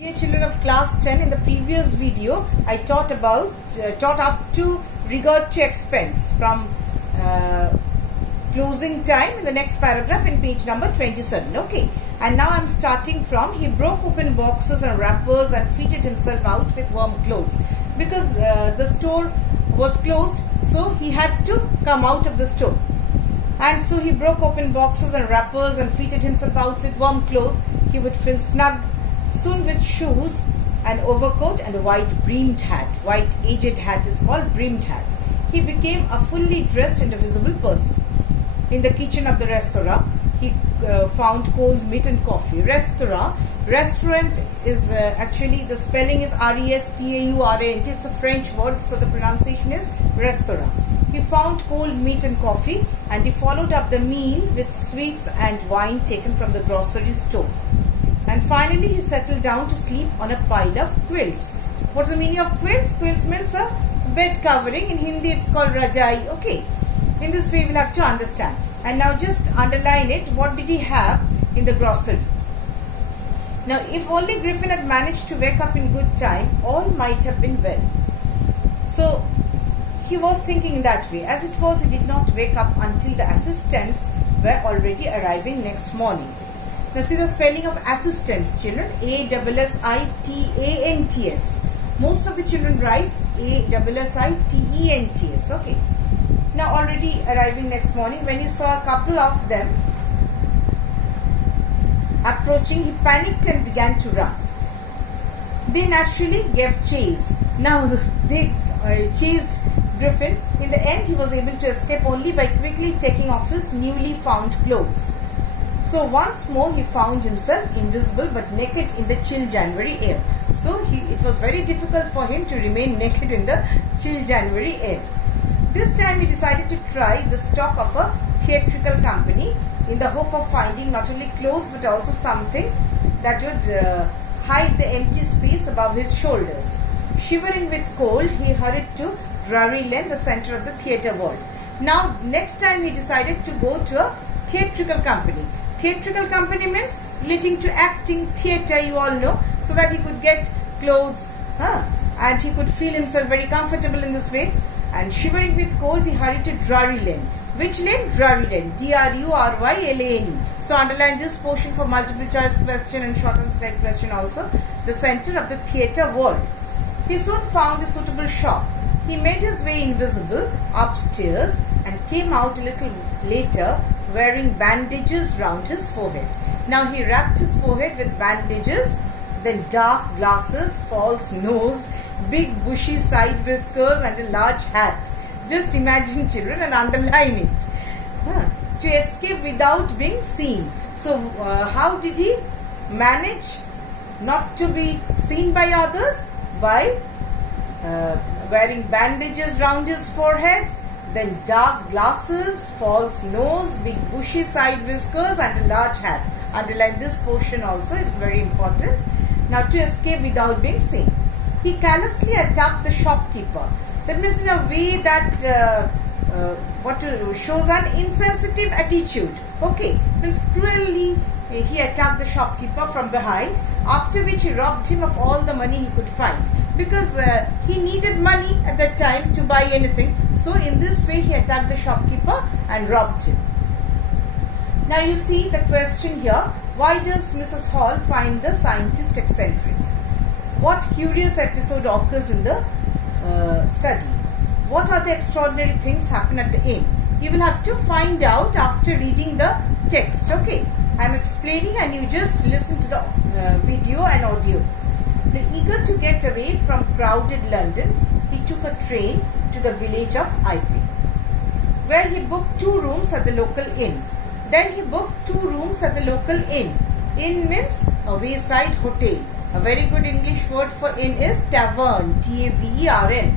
Dear children of class 10, in the previous video I taught up to regard to expense from closing time in the next paragraph in page number 27. Okay, and now I am starting from he broke open boxes and wrappers and fitted himself out with warm clothes because the store was closed, so he had to come out of the store. And so he broke open boxes and wrappers and fitted himself out with warm clothes. He would feel snug soon with shoes, an overcoat and a white brimmed hat. White aged hat is called brimmed hat. He became a fully dressed and a visible person. In the kitchen of the restaurant, he found cold meat and coffee. Restaurant is actually, the spelling is R-E-S-T-A-U-R-A-N-T. It's a French word, so the pronunciation is restaurant. He found cold meat and coffee, and he followed up the meal with sweets and wine taken from the grocery store. And finally, he settled down to sleep on a pile of quilts. What's the meaning of quilts? Quilts means a bed covering. In Hindi, it's called rajai. Okay. In this way, we'll have to understand. And now just underline it. What did he have in the grocery? Now, if only Griffin had managed to wake up in good time, all might have been well. So, he was thinking in that way. As it was, he did not wake up until the assistants were already arriving next morning. Now see the spelling of assistants, children. A-S-S-I-T-A-N-T-S. Most of the children write A-S-S-I-T-E-N-T-S. Okay. Now already arriving next morning, when he saw a couple of them approaching, he panicked and began to run. They naturally gave chase. Now they chased Griffin. In the end, he was able to escape only by quickly taking off his newly found clothes. So once more he found himself invisible but naked in the chill January air. So it was very difficult for him to remain naked in the chill January air. This time he decided to try the stock of a theatrical company in the hope of finding not only clothes but also something that would hide the empty space above his shoulders. Shivering with cold, he hurried to Drury Lane, the center of the theatre world. Now next time he decided to go to a theatrical company. Theatrical company means relating to acting, theatre, you all know, so that he could get clothes and he could feel himself very comfortable in this way. And shivering with cold, he hurried to Drury Lane. Which lane? Drury Lane. D-R-U-R-Y-L-A-N-E. So underline this portion for multiple choice question and short and select question also. The center of the theatre world. He soon found a suitable shop. He made his way invisible upstairs and came out a little later wearing bandages round his forehead. Now he wrapped his forehead with bandages, then dark glasses, false nose, big bushy side whiskers and a large hat. Just imagine, children, and underline it. To escape without being seen. So how did he manage not to be seen by others? By wearing bandages round his forehead, then dark glasses, false nose, big bushy side whiskers and a large hat. Underline this portion also, it's very important. Now to escape without being seen. He callously attacked the shopkeeper. That means in a way that shows an insensitive attitude. Okay, means cruelly he attacked the shopkeeper from behind, after which he robbed him of all the money he could find. Because he needed money at that time to buy anything. So in this way he attacked the shopkeeper and robbed him. Now you see the question here. Why does Mrs. Hall find the scientist eccentric? What curious episode occurs in the study? What are the extraordinary things happen at the inn? You will have to find out after reading the text. Okay, I am explaining and you just listen to the video and audio. Eager to get away from crowded London, he took a train to the village of Iping, where he booked 2 rooms at the local inn. Then he booked 2 rooms at the local inn. Inn means a wayside hotel. A very good English word for inn is tavern, T-A-V-E-R-N.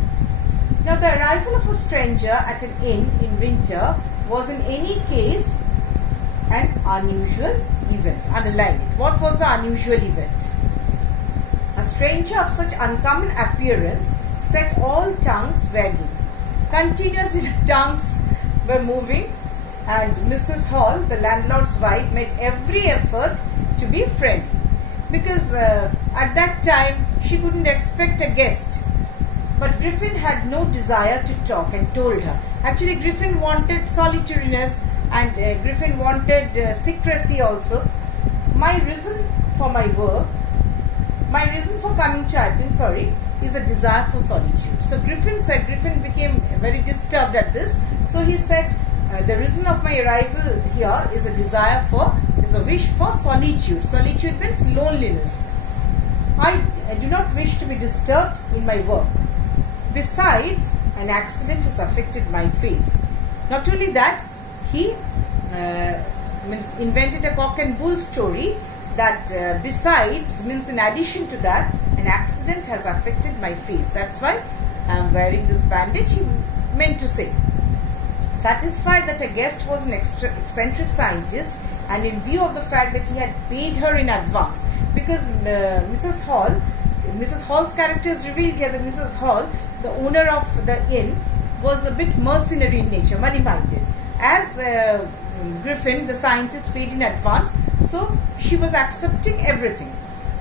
Now the arrival of a stranger at an inn in winter was in any case an unusual event. Underline it. What was the unusual event? A stranger of such uncommon appearance set all tongues wagging. Continuously tongues were moving, and Mrs. Hall, the landlord's wife, made every effort to be friendly. Because At that time, she couldn't expect a guest. But Griffin had no desire to talk and told her. Actually, Griffin wanted solitariness and Griffin wanted secrecy also. My reason for my work, my reason for coming to Athens, is a desire for solitude. So Griffin became very disturbed at this. So he said, the reason of my arrival here is a wish for solitude. Solitude means loneliness. I do not wish to be disturbed in my work. Besides, an accident has affected my face. Not only that, he invented a cock and bull story that besides means in addition to that, an accident has affected my face. That's why I am wearing this bandage, he meant to say. Satisfied that a guest was an eccentric scientist, and in view of the fact that he had paid her in advance, because Mrs. Hall's character is revealed here that Mrs. Hall, the owner of the inn, was a bit mercenary in nature, money-minded. As Griffin, the scientist, paid in advance, so she was accepting everything.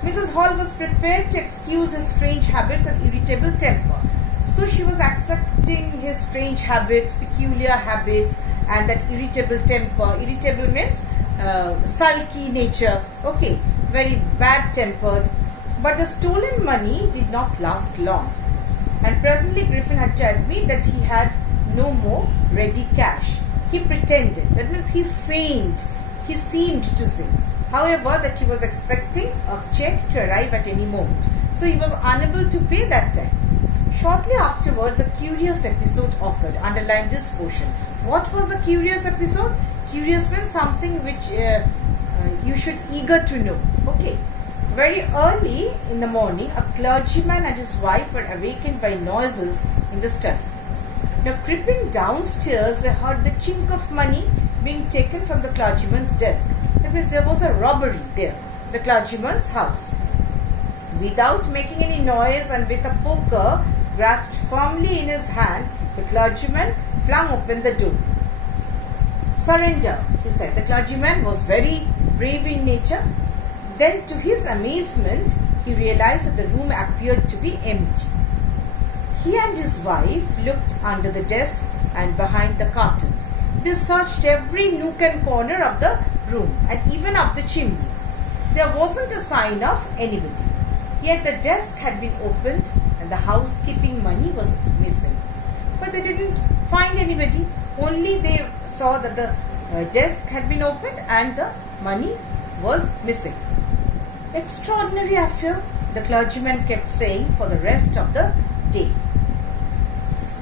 Mrs. Hall was prepared to excuse his strange habits and irritable temper. So she was accepting his strange habits, peculiar habits, and that irritable temper. Irritable means sulky nature. Okay, very bad tempered. But the stolen money did not last long. And presently Griffin had to admit that he had no more ready cash. He pretended. That means he feigned. He seemed to say, however, that he was expecting a check to arrive at any moment. So he was unable to pay that time. Shortly afterwards, a curious episode occurred. Underline this portion. What was the curious episode? Curious means something which you should eager to know. Okay. Very early in the morning, a clergyman and his wife were awakened by noises in the study. Now, creeping downstairs, they heard the chink of money being taken from the clergyman's desk. That means there was a robbery there, the clergyman's house. Without making any noise and with a poker grasped firmly in his hand, the clergyman flung open the door. Surrender, he said. The clergyman was very brave in nature. Then, to his amazement, he realized that the room appeared to be empty. He and his wife looked under the desk and behind the curtains. They searched every nook and corner of the room and even up the chimney. There wasn't a sign of anybody. Yet the desk had been opened and the housekeeping money was missing. But they didn't find anybody. Only they saw that the desk had been opened and the money was missing. Extraordinary affair, the clergyman kept saying for the rest of the day.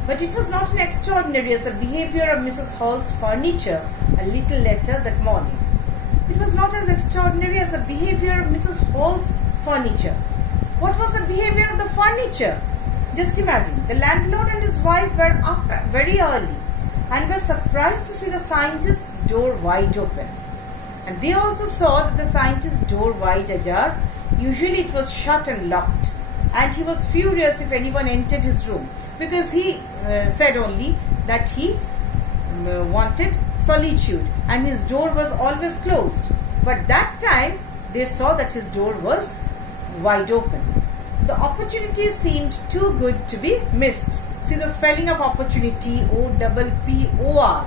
But it was not an extraordinary as the behavior of Mrs. Hall's furniture, a little later that morning. It was not as extraordinary as the behavior of Mrs. Hall's furniture. What was the behavior of the furniture? Just imagine, the landlord and his wife were up very early and were surprised to see the scientist's door wide open. And they also saw that the scientist's door wide ajar. Usually it was shut and locked. And he was furious if anyone entered his room, because he said only that he wanted solitude and his door was always closed. But that time they saw that his door was wide open. The opportunity seemed too good to be missed. See the spelling of opportunity, O-P-P-O-R.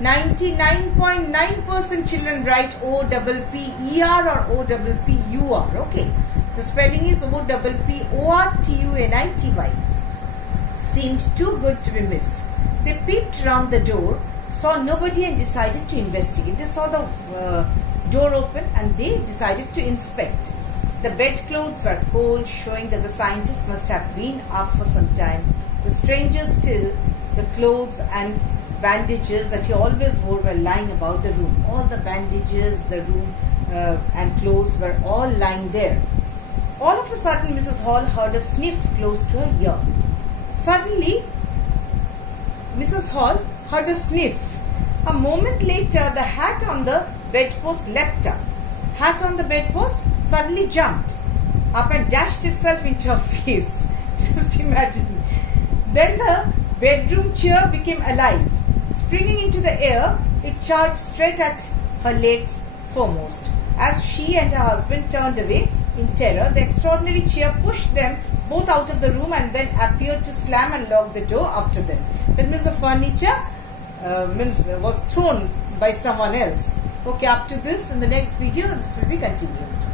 99.9% children write O-P-P-E-R or O-P-P-U-R. Okay. The spelling is O-P-P-O-R-T-U-N-I-T-Y. Seemed too good to be missed. They peeped round the door, saw nobody and decided to investigate. They saw the door open and they decided to inspect. The bedclothes were cold, showing that the scientist must have been up for some time. The strangers still, the clothes and bandages that he always wore were lying about the room. All the bandages, the room and clothes were all lying there. All of a sudden, Mrs. Hall heard a sniff close to her ear. Suddenly, Mrs. Hall heard a sniff. A moment later, the hat on the bedpost leapt up. Hat on the bedpost suddenly jumped up and dashed itself into her face. Just imagine. Then the bedroom chair became alive. Springing into the air, it charged straight at her legs foremost. As she and her husband turned away, In terror, the extraordinary cheer pushed them both out of the room and then appeared to slam and lock the door after them. That means the furniture was thrown by someone else. Okay, up to this, in the next video, this will be continued.